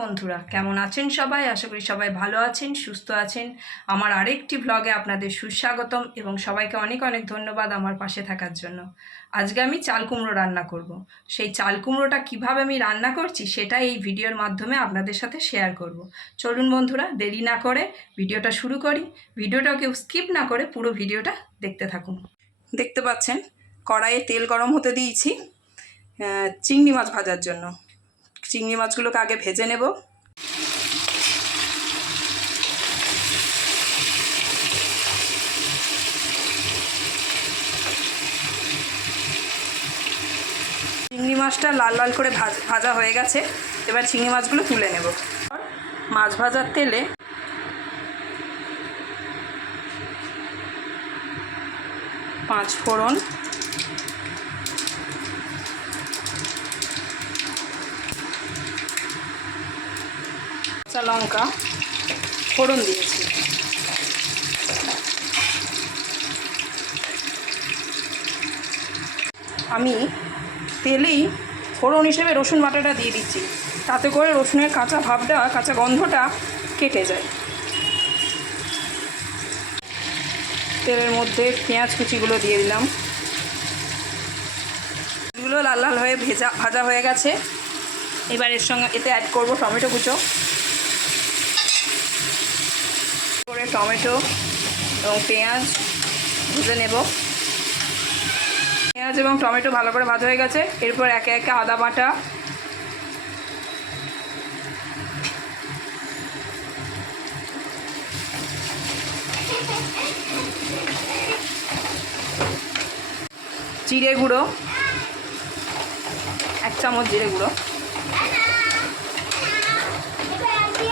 বন্ধুরা কেমন আছেন সবাই? আশা করি সবাই ভালো আছেন, সুস্থ আছেন। আমার আরেকটি ব্লগে আপনাদের সুস্বাগতম এবং সবাইকে অনেক অনেক ধন্যবাদ আমার পাশে থাকার জন্য। আজকে আমি চাল কুমড়ো রান্না করব। সেই চাল কুমড়োটা কীভাবে আমি রান্না করছি সেটা এই ভিডিওর মাধ্যমে আপনাদের সাথে শেয়ার করব। চলুন বন্ধুরা, দেরি না করে ভিডিওটা শুরু করি। ভিডিওটা কেউ স্কিপ না করে পুরো ভিডিওটা দেখতে থাকুন। দেখতে পাচ্ছেন কড়াইয়ে তেল গরম হতে দিয়েছি চিংড়ি মাছ ভাজার জন্য। চিংড়ি মাছগুলোকে আগে ভেজে নেব। চিংড়ি মাছটা লাল লাল করে ভাজা হয়ে গেছে। এবার চিংড়ি মাছগুলো তুলে নেব। মাছ ভাজার তেলে পাঁচ ফোড়ন, কাঁচা লঙ্কা ফোড়ন দিয়েছি। আমি তেলেই ফোড়ন হিসেবে রসুন বাটাটা দিয়ে দিচ্ছি, তাতে করে রসুনের কাঁচা ভাবটা, কাঁচা গন্ধটা কেটে যায়। তেলের মধ্যে পেঁয়াজ কুচিগুলো দিয়ে দিলাম। এগুলো লাল লাল হয়ে ভাজা হয়ে গেছে। এবার এতে অ্যাড করব টমেটো কুচো। করে টমেটো এবং পেঁয়াজ ভেজে নেব। পেঁয়াজ এবং টমেটো ভালো করে ভাজা হয়ে গেছে। এরপর একে একে আদা বাটা, জিরে গুঁড়ো 1 চামচ, জিরে গুঁড়ো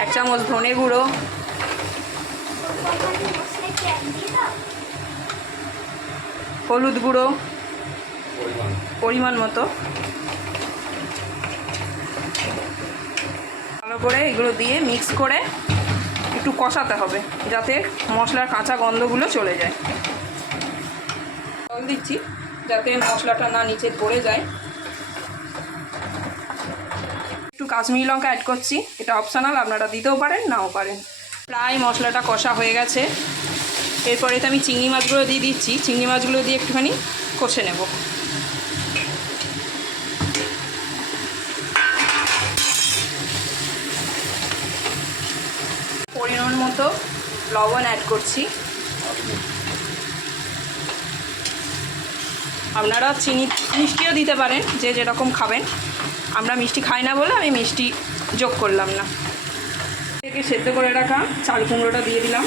1 চামচ, ধনে গুঁড়ো, হলুদ গুঁড়ো পরিমাণ মতো। ভালো করে এগুলো দিয়ে মিক্স করে একটু কষাতে হবে যাতে মশলার কাঁচা গন্ধগুলো চলে যায়। জল দিচ্ছি যাতে মশলাটা না নিচে পড়ে যায়। একটু কাশ্মীরি লঙ্কা অ্যাড করছি, এটা অপশনাল, আপনারা দিতেও পারেন নাও পারেন। প্রায় মশলাটা কষা হয়ে গেছে। এরপরে তো আমি চিংড়ি মাছগুলো দিয়ে দিচ্ছি। চিংড়ি মাছগুলো দিয়ে একটুখানি কষে নেব। পরিমাণ মতো লবণ অ্যাড করছি। আপনারা চিনি মিষ্টিও দিতে পারেন, যে যেরকম খাবেন। আমরা মিষ্টি খাই না বলে আমি মিষ্টি যোগ করলাম না। থেকে সেদ্ধ করে রাখা চাল কুমড়োটা দিয়ে দিলাম।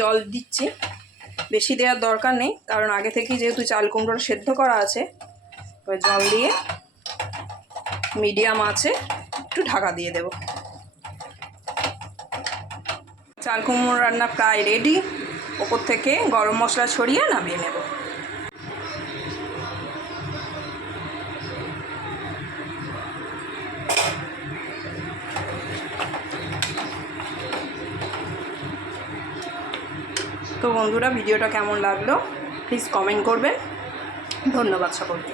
জল দিচ্ছি, বেশি দেওয়ার দরকার নেই কারণ আগে থেকেই যেহেতু চাল কুমড়োটা সেদ্ধ করা আছে। এবার জল দিয়ে মিডিয়াম আঁচে একটু ঢাকা দিয়ে দেব। চাল কুমড়ো রান্না প্রায় রেডি। ওপর থেকে গরম মশলা ছড়িয়ে নামিয়ে নেব। তো বন্ধুরা, ভিডিওটা কেমন লাগলো প্লিজ কমেন্ট করবেন। ধন্যবাদ সকলকে।